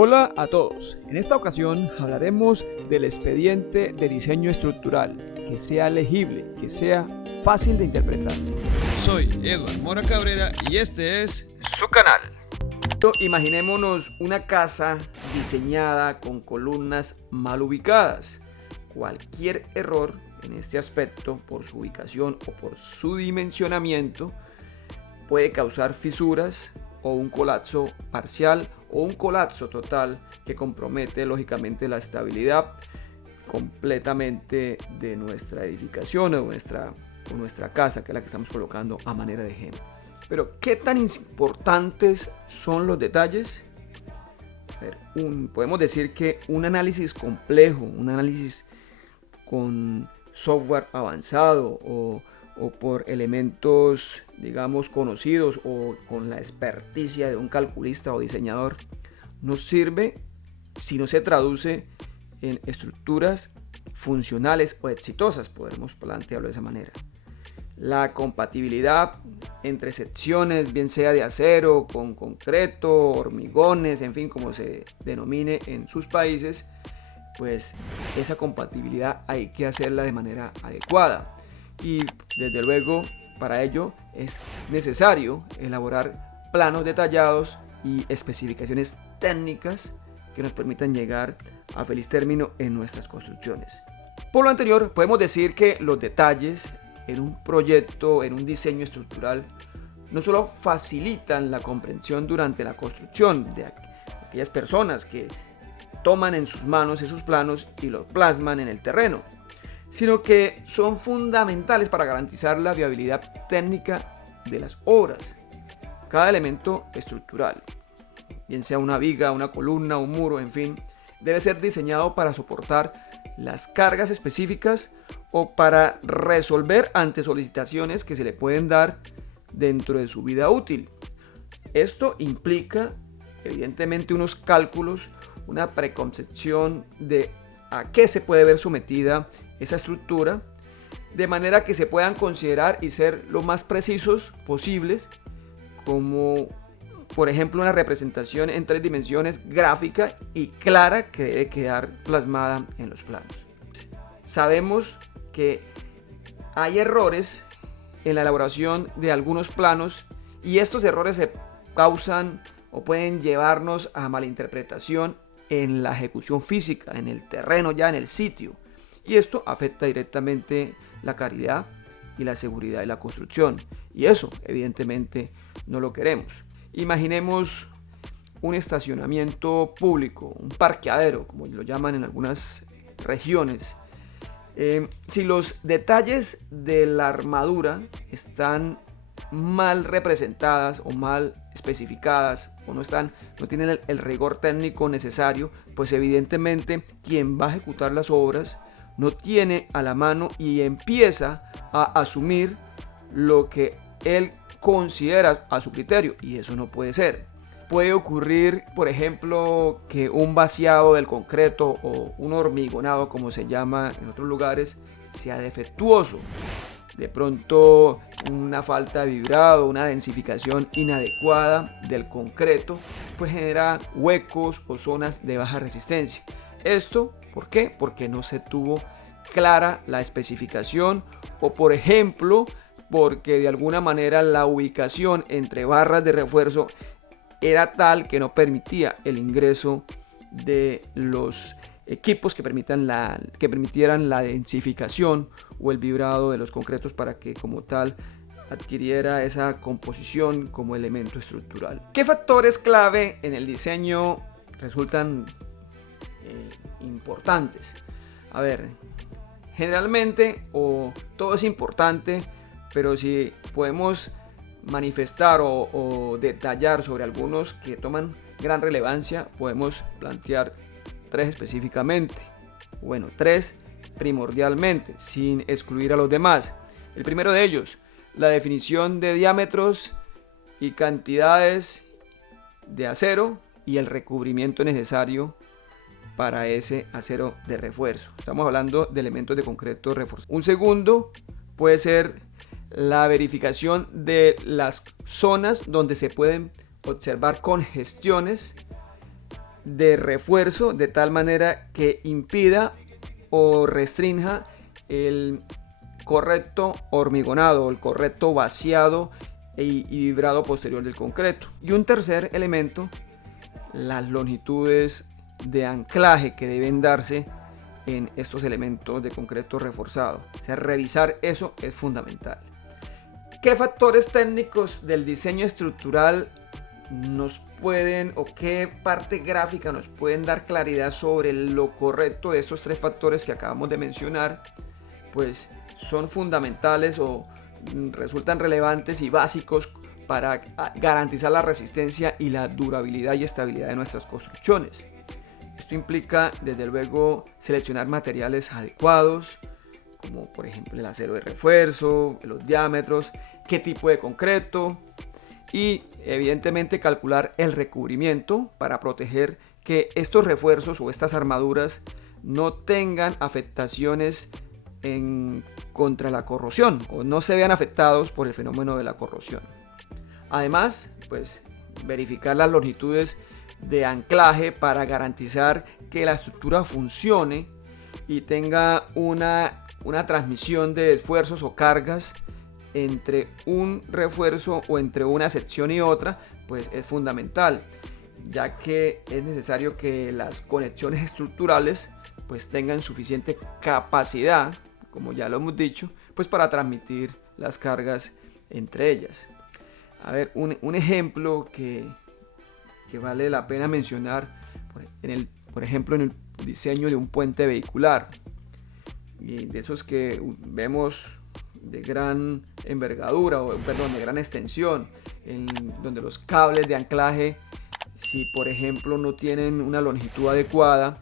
Hola a todos, en esta ocasión hablaremos del expediente de diseño estructural, que sea legible, que sea fácil de interpretar. Soy Edward Mora Cabrera y este es Su canal. Imaginémonos una casa diseñada con columnas mal ubicadas. Cualquier error en este aspecto, por su ubicación o por su dimensionamiento, puede causar fisuras o un colapso parcial o un colapso total que compromete lógicamente la estabilidad completamente de nuestra edificación o nuestra casa, que es la que estamos colocando a manera de ejemplo. Pero ¿qué tan importantes son los detalles? Podemos decir que un análisis complejo, un análisis con software avanzado o por elementos, digamos, conocidos o con la experticia de un calculista o diseñador, nos sirve si no se traduce en estructuras funcionales o exitosas, podemos plantearlo de esa manera. La compatibilidad entre secciones, bien sea de acero, con concreto, hormigones, en fin, como se denomine en sus países, pues esa compatibilidad hay que hacerla de manera adecuada. Y desde luego para ello es necesario elaborar planos detallados y especificaciones técnicas que nos permitan llegar a feliz término en nuestras construcciones. Por lo anterior, podemos decir que los detalles en un proyecto, en un diseño estructural, no solo facilitan la comprensión durante la construcción de aquellas personas que toman en sus manos esos planos y los plasman en el terreno, sino que son fundamentales para garantizar la viabilidad técnica de las obras. Cada elemento estructural, bien sea una viga, una columna, un muro, en fin, debe ser diseñado para soportar las cargas específicas o para resolver ante solicitaciones que se le pueden dar dentro de su vida útil. Esto implica, evidentemente, unos cálculos, una preconcepción de a qué se puede ver sometida esa estructura, de manera que se puedan considerar y ser lo más precisos posibles, como por ejemplo una representación en 3 dimensiones gráfica y clara que debe quedar plasmada en los planos. Sabemos que hay errores en la elaboración de algunos planos y estos errores se causan o pueden llevarnos a malinterpretación en la ejecución física, en el terreno, ya en el sitio. Y esto afecta directamente la calidad y la seguridad de la construcción. Y eso, evidentemente, no lo queremos. Imaginemos un estacionamiento público, un parqueadero, como lo llaman en algunas regiones. Si los detalles de la armadura están mal representadas o mal especificadas o no tienen el rigor técnico necesario, pues evidentemente quien va a ejecutar las obras no tiene a la mano y empieza a asumir lo que él considera a su criterio, y eso no puede ser. Puede ocurrir, por ejemplo, que un vaciado del concreto o un hormigonado, como se llama en otros lugares, sea defectuoso. De pronto una falta de vibrado, una densificación inadecuada del concreto, pues genera huecos o zonas de baja resistencia. Esto, ¿por qué? Porque no se tuvo clara la especificación o, por ejemplo, porque de alguna manera la ubicación entre barras de refuerzo era tal que no permitía el ingreso de los equipos que permitieran la densificación o el vibrado de los concretos para que como tal adquiriera esa composición como elemento estructural. ¿Qué factores clave en el diseño resultan importantes? A ver, generalmente todo es importante, pero si podemos manifestar o detallar sobre algunos que toman gran relevancia, podemos plantear 3 específicamente. Bueno, 3 primordialmente, sin excluir a los demás. El primero de ellos, la definición de diámetros y cantidades de acero y el recubrimiento necesario para ese acero de refuerzo. Estamos hablando de elementos de concreto reforzado. Un segundo puede ser la verificación de las zonas donde se pueden observar congestiones de refuerzo de tal manera que impida o restrinja el correcto hormigonado, el correcto vaciado y vibrado posterior del concreto. Y un tercer elemento, las longitudes de anclaje que deben darse en estos elementos de concreto reforzado. O sea, revisar eso es fundamental. ¿Qué factores técnicos del diseño estructural nos pueden, o qué parte gráfica nos pueden dar claridad sobre lo correcto de estos tres factores que acabamos de mencionar? Pues son fundamentales o resultan relevantes y básicos para garantizar la resistencia y la durabilidad y estabilidad de nuestras construcciones. Esto implica, desde luego, seleccionar materiales adecuados, como por ejemplo el acero de refuerzo, los diámetros, qué tipo de concreto y evidentemente calcular el recubrimiento para proteger que estos refuerzos o estas armaduras no tengan afectaciones contra la corrosión o no se vean afectados por el fenómeno de la corrosión. Además, pues verificar las longitudes de anclaje para garantizar que la estructura funcione y tenga una transmisión de esfuerzos o cargas entre un refuerzo o entre una sección y otra, pues es fundamental, ya que es necesario que las conexiones estructurales pues tengan suficiente capacidad, como ya lo hemos dicho, pues para transmitir las cargas entre ellas. A ver, un ejemplo que vale la pena mencionar, por ejemplo, en el diseño de un puente vehicular, y de esos que vemos de gran envergadura, de gran extensión, donde los cables de anclaje, si por ejemplo no tienen una longitud adecuada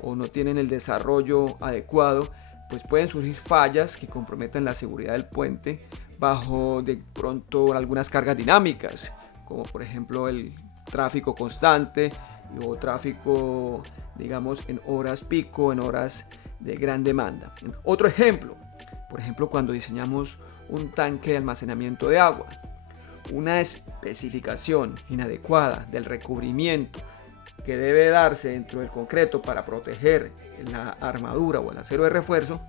o no tienen el desarrollo adecuado, pues pueden surgir fallas que comprometan la seguridad del puente bajo de pronto algunas cargas dinámicas, como por ejemplo el tráfico constante o tráfico, digamos, en horas pico, en horas de gran demanda. Otro ejemplo, por ejemplo, cuando diseñamos un tanque de almacenamiento de agua, una especificación inadecuada del recubrimiento que debe darse dentro del concreto para proteger la armadura o el acero de refuerzo,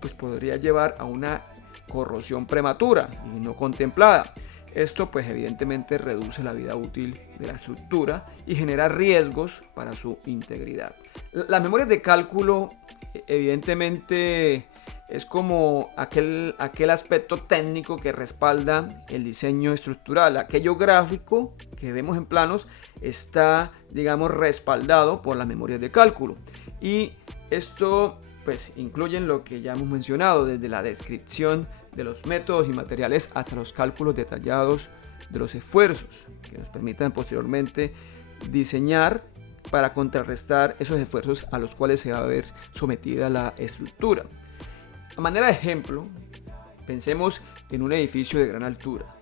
pues podría llevar a una corrosión prematura y no contemplada. Esto pues evidentemente reduce la vida útil de la estructura y genera riesgos para su integridad. Las memorias de cálculo evidentemente es como aquel aspecto técnico que respalda el diseño estructural. Aquello gráfico que vemos en planos está, digamos, respaldado por las memorias de cálculo. Y esto pues incluyen lo que ya hemos mencionado, desde la descripción de los métodos y materiales hasta los cálculos detallados de los esfuerzos que nos permitan posteriormente diseñar para contrarrestar esos esfuerzos a los cuales se va a ver sometida la estructura. A manera de ejemplo, pensemos en un edificio de gran altura.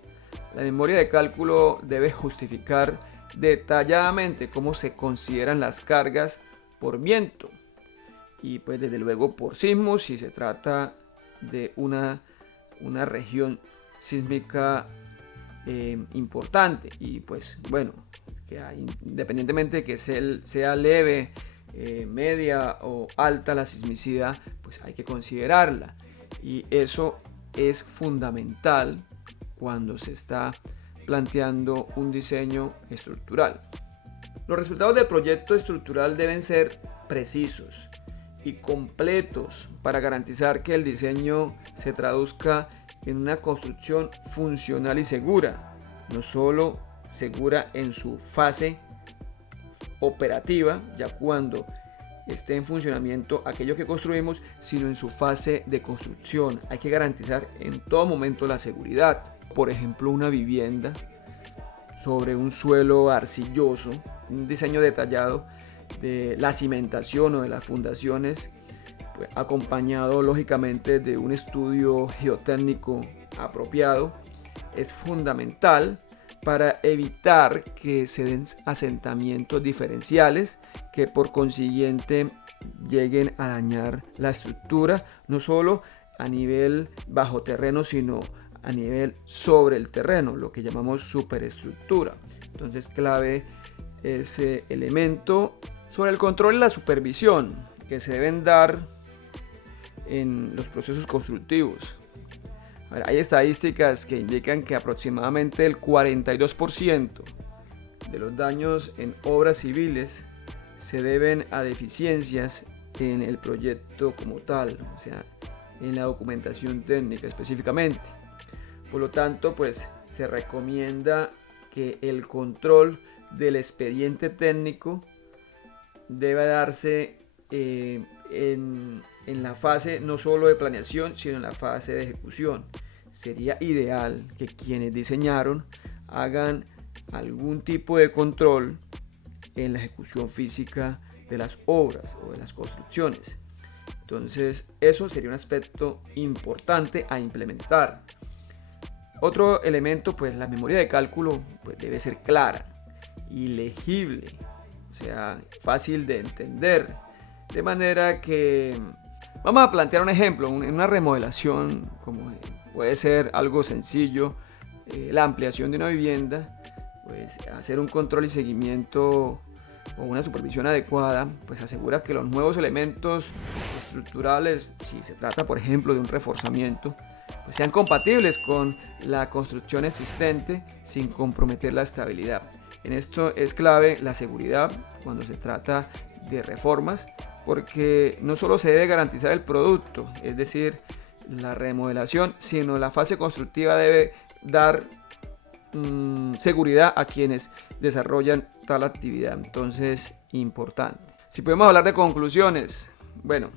La memoria de cálculo debe justificar detalladamente cómo se consideran las cargas por viento y pues desde luego por sismos si se trata de una región sísmica importante, y pues bueno, que independientemente de que sea leve, media o alta la sismicidad, pues hay que considerarla, y eso es fundamental cuando se está planteando un diseño estructural. Los resultados del proyecto estructural deben ser precisos y completos para garantizar que el diseño se traduzca en una construcción funcional y segura, no solo segura en su fase operativa, ya cuando esté en funcionamiento aquello que construimos, sino en su fase de construcción. Hay que garantizar en todo momento la seguridad. Por ejemplo, una vivienda sobre un suelo arcilloso, un diseño detallado de la cimentación o de las fundaciones, pues, acompañado lógicamente de un estudio geotécnico apropiado, es fundamental para evitar que se den asentamientos diferenciales que por consiguiente lleguen a dañar la estructura, no solo a nivel bajo terreno, sino a nivel sobre el terreno, lo que llamamos superestructura. Entonces, clave ese elemento. Sobre el control y la supervisión que se deben dar en los procesos constructivos. Hay estadísticas que indican que aproximadamente el 42% de los daños en obras civiles se deben a deficiencias en el proyecto como tal, o sea, en la documentación técnica específicamente. Por lo tanto, pues se recomienda que el control del expediente técnico debe darse en la fase no solo de planeación, sino en la fase de ejecución. Sería ideal que quienes diseñaron hagan algún tipo de control en la ejecución física de las obras o de las construcciones. Entonces, eso sería un aspecto importante a implementar. Otro elemento, pues la memoria de cálculo pues, debe ser clara y legible, o sea, fácil de entender, de manera que vamos a plantear un ejemplo en una remodelación, como puede ser algo sencillo, la ampliación de una vivienda, pues hacer un control y seguimiento o una supervisión adecuada, pues asegura que los nuevos elementos estructurales, si se trata por ejemplo de un reforzamiento, pues sean compatibles con la construcción existente sin comprometer la estabilidad. En esto es clave la seguridad cuando se trata de reformas, porque no solo se debe garantizar el producto, es decir, la remodelación, sino la fase constructiva debe dar seguridad a quienes desarrollan tal actividad. Entonces, importante. Si podemos hablar de conclusiones, bueno,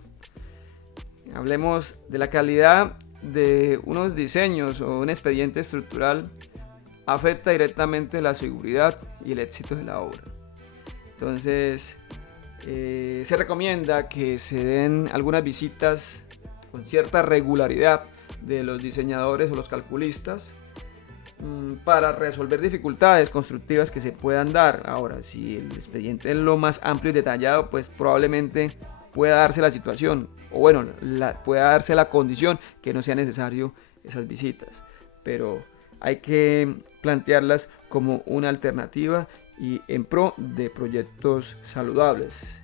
hablemos de la calidad de unos diseños o un expediente estructural afecta directamente la seguridad y el éxito de la obra. Entonces, se recomienda que se den algunas visitas con cierta regularidad de los diseñadores o los calculistas para resolver dificultades constructivas que se puedan dar. Ahora, si el expediente es lo más amplio y detallado, pues probablemente pueda darse la situación, o bueno, pueda darse la condición que no sea necesario esas visitas, pero hay que plantearlas como una alternativa y en pro de proyectos saludables.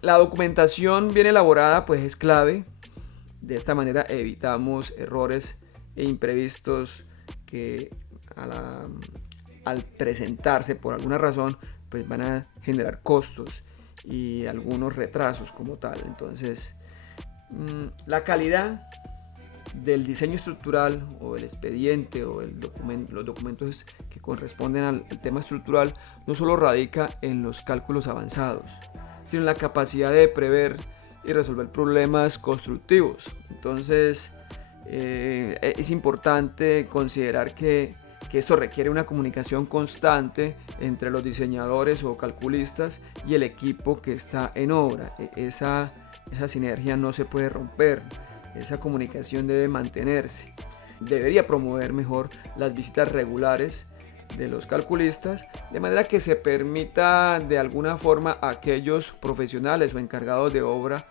La documentación bien elaborada pues es clave. De esta manera evitamos errores e imprevistos que al presentarse por alguna razón pues van a generar costos y algunos retrasos como tal. Entonces, la calidad del diseño estructural o el expediente o los documentos que corresponden al tema estructural no solo radica en los cálculos avanzados, sino en la capacidad de prever y resolver problemas constructivos. Entonces, es importante considerar que esto requiere una comunicación constante entre los diseñadores o calculistas y el equipo que está en obra. Esa sinergia no se puede romper, esa comunicación debe mantenerse. Debería promover mejor las visitas regulares de los calculistas, de manera que se permita de alguna forma a aquellos profesionales o encargados de obra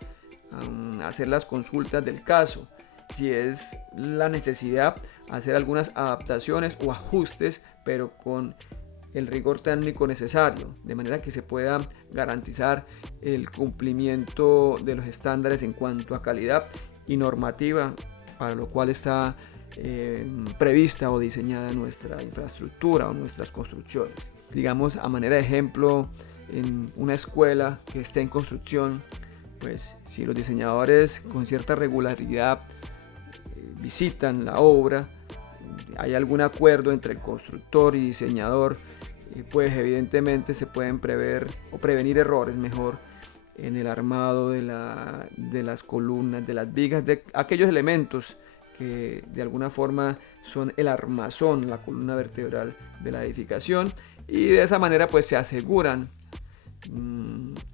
hacer las consultas del caso. Si es la necesidad, hacer algunas adaptaciones o ajustes, pero con el rigor técnico necesario, de manera que se pueda garantizar el cumplimiento de los estándares en cuanto a calidad y normativa para lo cual está prevista o diseñada nuestra infraestructura o nuestras construcciones. Digamos, a manera de ejemplo, en una escuela que esté en construcción, pues si los diseñadores con cierta regularidad visitan la obra, hay algún acuerdo entre el constructor y diseñador, pues evidentemente se pueden prever o prevenir errores mejor en el armado de las columnas, de las vigas, de aquellos elementos que de alguna forma son el armazón, la columna vertebral de la edificación, y de esa manera pues se aseguran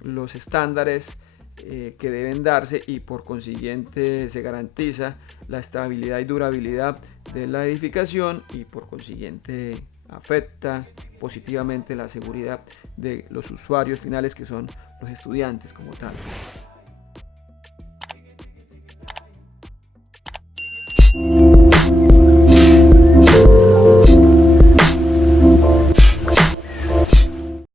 los estándares que deben darse y por consiguiente se garantiza la estabilidad y durabilidad de la edificación y por consiguiente afecta positivamente la seguridad de los usuarios finales, que son los estudiantes como tal.